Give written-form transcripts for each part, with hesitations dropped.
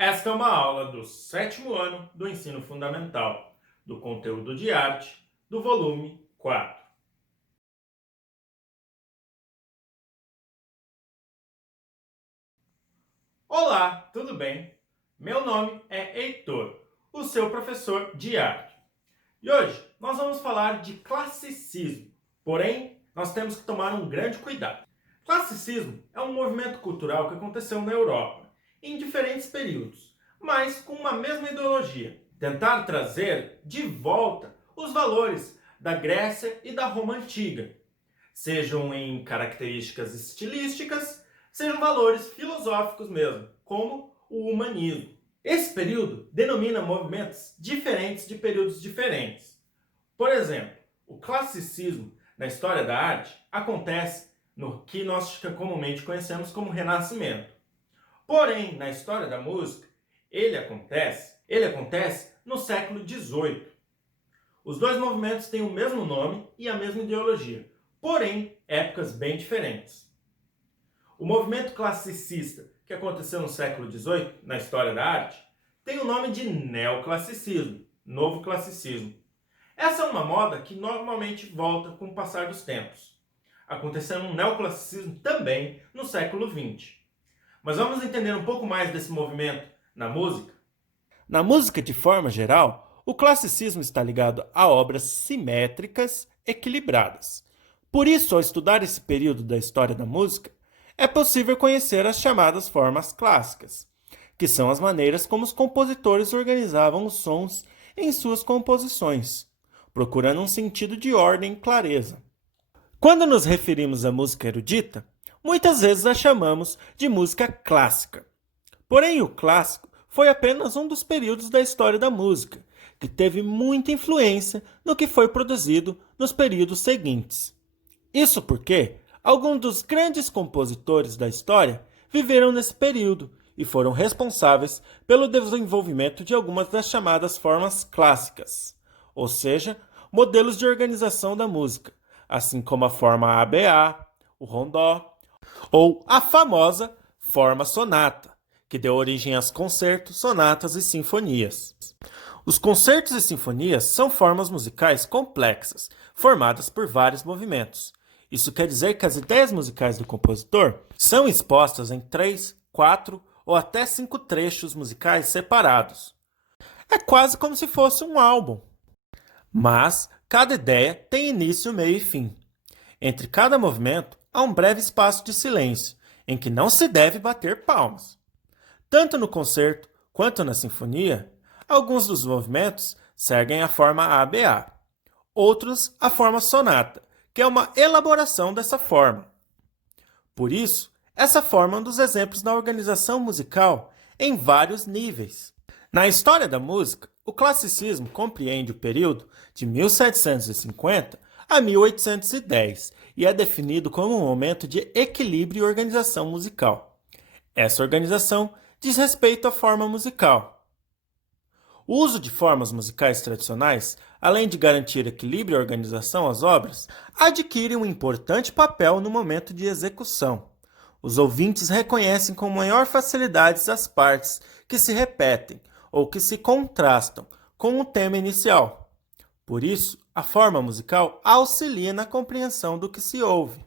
Esta é uma aula do 7º ano do Ensino Fundamental, do conteúdo de arte, do volume 4. Olá, tudo bem? Meu nome é Heitor, o seu professor de arte. E hoje nós vamos falar de classicismo, porém nós temos que tomar um grande cuidado. Classicismo é um movimento cultural que aconteceu na Europa, em diferentes períodos, mas com uma mesma ideologia. Tentar trazer de volta os valores da Grécia e da Roma antiga, sejam em características estilísticas, sejam valores filosóficos mesmo, como o humanismo. Esse período denomina movimentos diferentes de períodos diferentes. Por exemplo, o classicismo na história da arte acontece no que nós comumente conhecemos como Renascimento. Porém, na história da música, ele acontece no século XVIII. Os dois movimentos têm o mesmo nome e a mesma ideologia, porém, épocas bem diferentes. O movimento classicista, que aconteceu no século XVIII, na história da arte, tem o nome de neoclassicismo, novo classicismo. Essa é uma moda que normalmente volta com o passar dos tempos, acontecendo um neoclassicismo também no século XX. Mas vamos entender um pouco mais desse movimento na música? Na música, de forma geral, o classicismo está ligado a obras simétricas, equilibradas. Por isso, ao estudar esse período da história da música, é possível conhecer as chamadas formas clássicas, que são as maneiras como os compositores organizavam os sons em suas composições, procurando um sentido de ordem e clareza. Quando nos referimos à música erudita, muitas vezes a chamamos de música clássica. Porém, o clássico foi apenas um dos períodos da história da música, que teve muita influência no que foi produzido nos períodos seguintes. Isso porque alguns dos grandes compositores da história viveram nesse período e foram responsáveis pelo desenvolvimento de algumas das chamadas formas clássicas, ou seja, modelos de organização da música, assim como a forma ABA, o rondó, ou a famosa forma sonata, que deu origem aos concertos, sonatas e sinfonias. Os concertos e sinfonias são formas musicais complexas, formadas por vários movimentos. Isso quer dizer que as ideias musicais do compositor são expostas em 3, 4 ou até 5 trechos musicais separados. É quase como se fosse um álbum. Mas cada ideia tem início, meio e fim. Entre cada movimento há um breve espaço de silêncio, em que não se deve bater palmas. Tanto no concerto quanto na sinfonia, alguns dos movimentos seguem a forma ABA, outros a forma sonata, que é uma elaboração dessa forma. Por isso, essa forma é um dos exemplos da organização musical em vários níveis. Na história da música, o classicismo compreende o período de 1750 a 1810 e é definido como um momento de equilíbrio e organização musical. Essa organização diz respeito à forma musical. O uso de formas musicais tradicionais, além de garantir equilíbrio e organização às obras, adquire um importante papel no momento de execução. Os ouvintes reconhecem com maior facilidade as partes que se repetem ou que se contrastam com o tema inicial. Por isso, a forma musical auxilia na compreensão do que se ouve.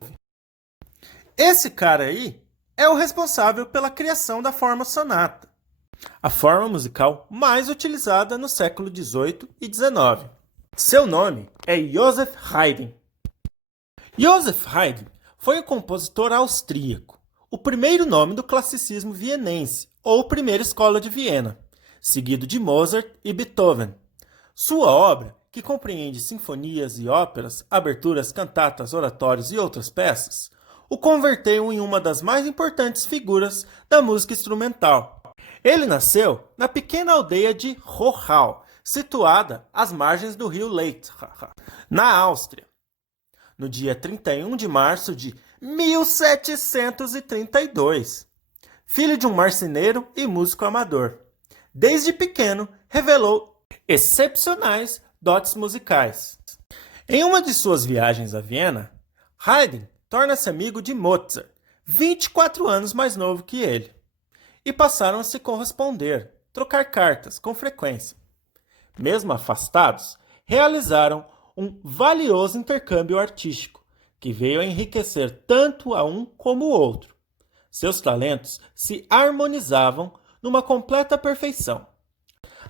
Esse cara aí é o responsável pela criação da forma sonata, a forma musical mais utilizada no século XVIII e XIX. Seu nome é Joseph Haydn. Joseph Haydn foi um compositor austríaco, o primeiro nome do classicismo vienense, ou primeira escola de Viena, seguido de Mozart e Beethoven. Sua obra, que compreende sinfonias e óperas, aberturas, cantatas, oratórios e outras peças, o converteu em uma das mais importantes figuras da música instrumental. Ele nasceu na pequena aldeia de Rochau, situada às margens do rio Leitha, na Áustria, no dia 31 de março de 1732. Filho de um marceneiro e músico amador, desde pequeno revelou excepcionais dotes musicais. Em uma de suas viagens a Viena, Haydn torna-se amigo de Mozart, 24 anos mais novo que ele. e passaram a se corresponder, trocar cartas com frequência. Mesmo afastados, realizaram um valioso intercâmbio artístico, que veio a enriquecer tanto a um como o outro. Seus talentos se harmonizavam numa completa perfeição.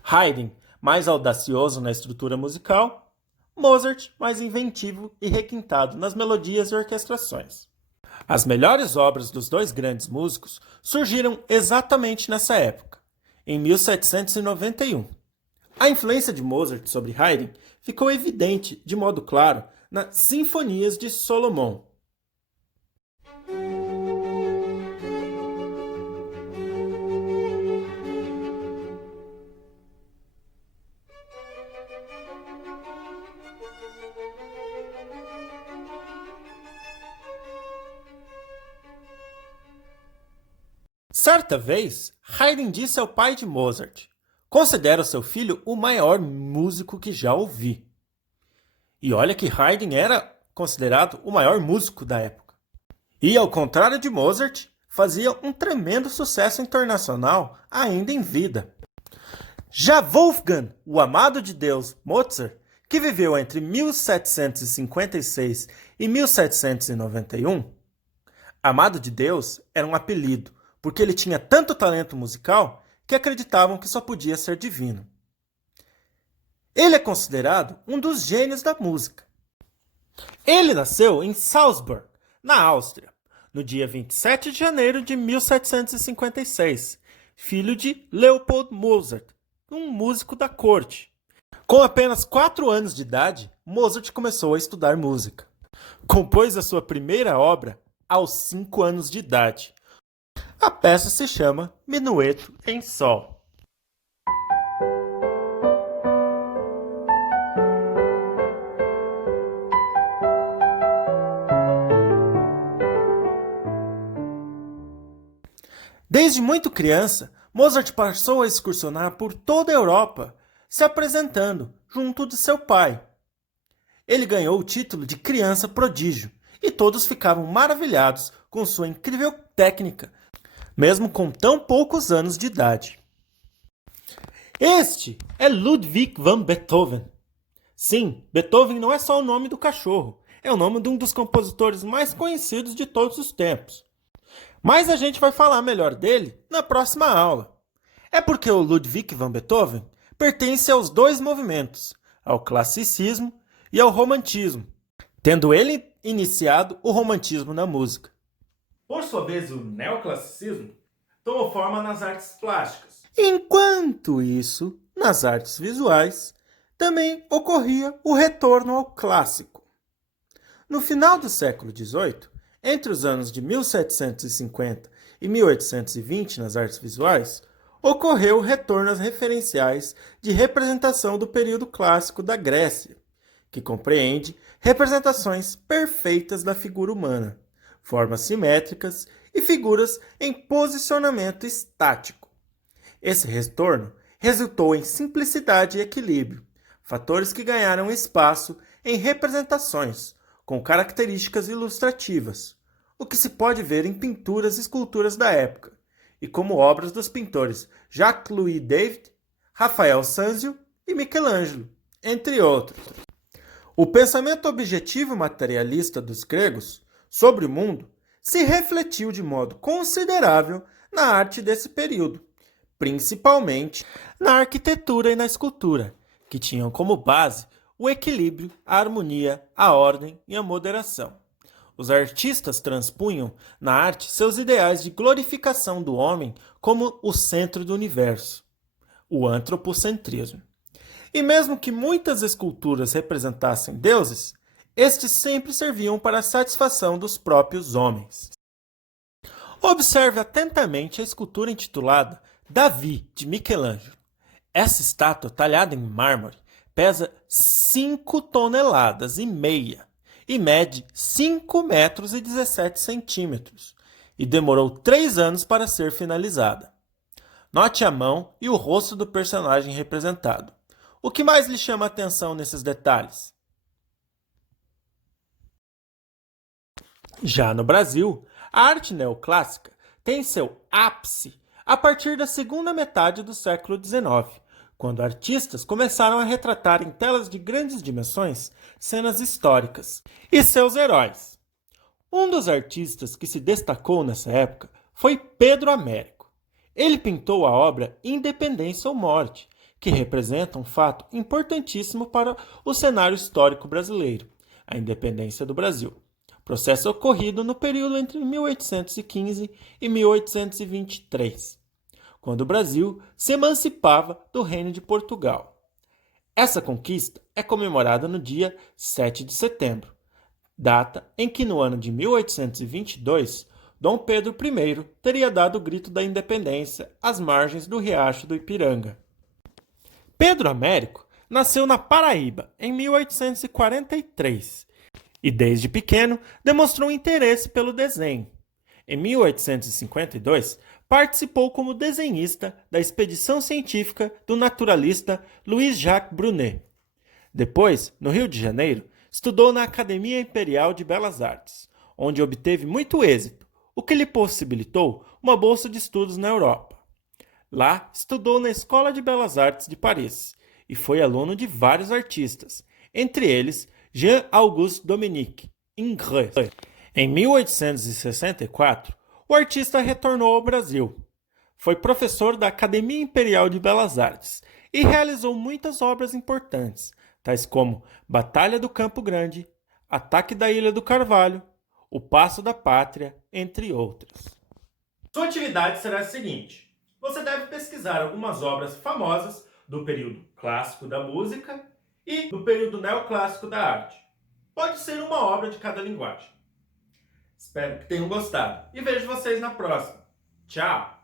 Haydn, mais audacioso na estrutura musical, Mozart, mais inventivo e requintado nas melodias e orquestrações. As melhores obras dos dois grandes músicos surgiram exatamente nessa época, em 1791. A influência de Mozart sobre Haydn ficou evidente de modo claro nas Sinfonias de Salomão. Certa vez, Haydn disse ao pai de Mozart: "Considero seu filho o maior músico que já ouvi." E olha que Haydn era considerado o maior músico da época. E, ao contrário de Mozart, fazia um tremendo sucesso internacional ainda em vida. Já Wolfgang, o amado de Deus, Mozart, que viveu entre 1756 e 1791, amado de Deus era um apelido, porque ele tinha tanto talento musical que acreditavam que só podia ser divino. Ele é considerado um dos gênios da música. Ele nasceu em Salzburg, na Áustria, no dia 27 de janeiro de 1756, filho de Leopold Mozart, um músico da corte. Com apenas 4 anos de idade, Mozart começou a estudar música. Compôs a sua primeira obra aos 5 anos de idade. A peça se chama Minueto em Sol. Desde muito criança, Mozart passou a excursionar por toda a Europa, se apresentando junto de seu pai. Ele ganhou o título de criança prodígio e todos ficavam maravilhados com sua incrível técnica, mesmo com tão poucos anos de idade. Este é Ludwig van Beethoven. Sim, Beethoven não é só o nome do cachorro, é o nome de um dos compositores mais conhecidos de todos os tempos. Mas a gente vai falar melhor dele na próxima aula. É porque o Ludwig van Beethoven pertence aos dois movimentos, ao classicismo e ao romantismo, tendo ele iniciado o romantismo na música. Por sua vez, o neoclassicismo tomou forma nas artes plásticas. Enquanto isso, nas artes visuais, também ocorria o retorno ao clássico. No final do século XVIII, entre os anos de 1750 e 1820 nas artes visuais, ocorreu o retorno às referenciais de representação do período clássico da Grécia, que compreende representações perfeitas da figura humana, formas simétricas e figuras em posicionamento estático. Esse retorno resultou em simplicidade e equilíbrio, fatores que ganharam espaço em representações com características ilustrativas, o que se pode ver em pinturas e esculturas da época, e como obras dos pintores Jacques-Louis David, Rafael Sanzio e Michelangelo, entre outros. O pensamento objetivo materialista dos gregos sobre o mundo se refletiu de modo considerável na arte desse período, principalmente na arquitetura e na escultura, que tinham como base o equilíbrio, a harmonia, a ordem e a moderação. Os artistas transpunham na arte seus ideais de glorificação do homem como o centro do universo, o antropocentrismo. E mesmo que muitas esculturas representassem deuses, estes sempre serviam para a satisfação dos próprios homens. Observe atentamente a escultura intitulada Davi, de Michelangelo. Essa estátua, talhada em mármore, pesa 5 toneladas e meia e mede 5 metros e 17 centímetros e demorou 3 anos para ser finalizada. Note a mão e o rosto do personagem representado. O que mais lhe chama a atenção nesses detalhes? Já no Brasil, a arte neoclássica tem seu ápice a partir da segunda metade do século XIX, quando artistas começaram a retratar em telas de grandes dimensões cenas históricas e seus heróis. Um dos artistas que se destacou nessa época foi Pedro Américo. Ele pintou a obra Independência ou Morte, que representa um fato importantíssimo para o cenário histórico brasileiro, a independência do Brasil. Processo ocorrido no período entre 1815 e 1823, quando o Brasil se emancipava do Reino de Portugal. Essa conquista é comemorada no dia 7 de setembro, data em que, no ano de 1822, Dom Pedro I teria dado o grito da independência às margens do Riacho do Ipiranga. Pedro Américo nasceu na Paraíba em 1843 e, desde pequeno, demonstrou interesse pelo desenho. Em 1852, participou como desenhista da expedição científica do naturalista Louis-Jacques Brunet. Depois, no Rio de Janeiro, estudou na Academia Imperial de Belas Artes, onde obteve muito êxito, o que lhe possibilitou uma bolsa de estudos na Europa. Lá, estudou na Escola de Belas Artes de Paris e foi aluno de vários artistas, entre eles Jean-Auguste Dominique Ingres. Em 1864, o artista retornou ao Brasil. Foi professor da Academia Imperial de Belas Artes e realizou muitas obras importantes, tais como Batalha do Campo Grande, Ataque da Ilha do Carvalho, O Passo da Pátria, entre outras. Sua atividade será a seguinte: você deve pesquisar algumas obras famosas do período clássico da música e do período neoclássico da arte. Pode ser uma obra de cada linguagem. Espero que tenham gostado e vejo vocês na próxima. Tchau!